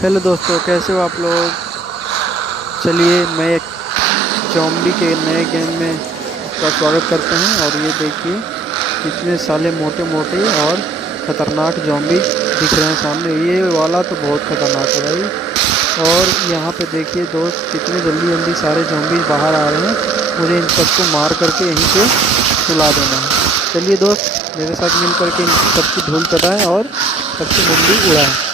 Hello दोस्तों, कैसे हो आप लोग। चलिए मैं एक जॉम्बी के नए गेम में आपका स्वागत करते हैं। और ये देखिए कितने साले मोटे मोटे और ख़तरनाक जॉम्बी दिख रहे हैं सामने। ये वाला तो बहुत ख़तरनाक है भाई। और यहाँ पे देखिए दोस्त, कितने जल्दी जल्दी सारे जॉम्बी बाहर आ रहे हैं। मुझे इन सबको मार करके यहीं पे सुला देना है। चलिए दोस्त, मेरे साथ मिल करके इन सबकी धूल चटाएं और सबकी मुंडी उड़ाएं।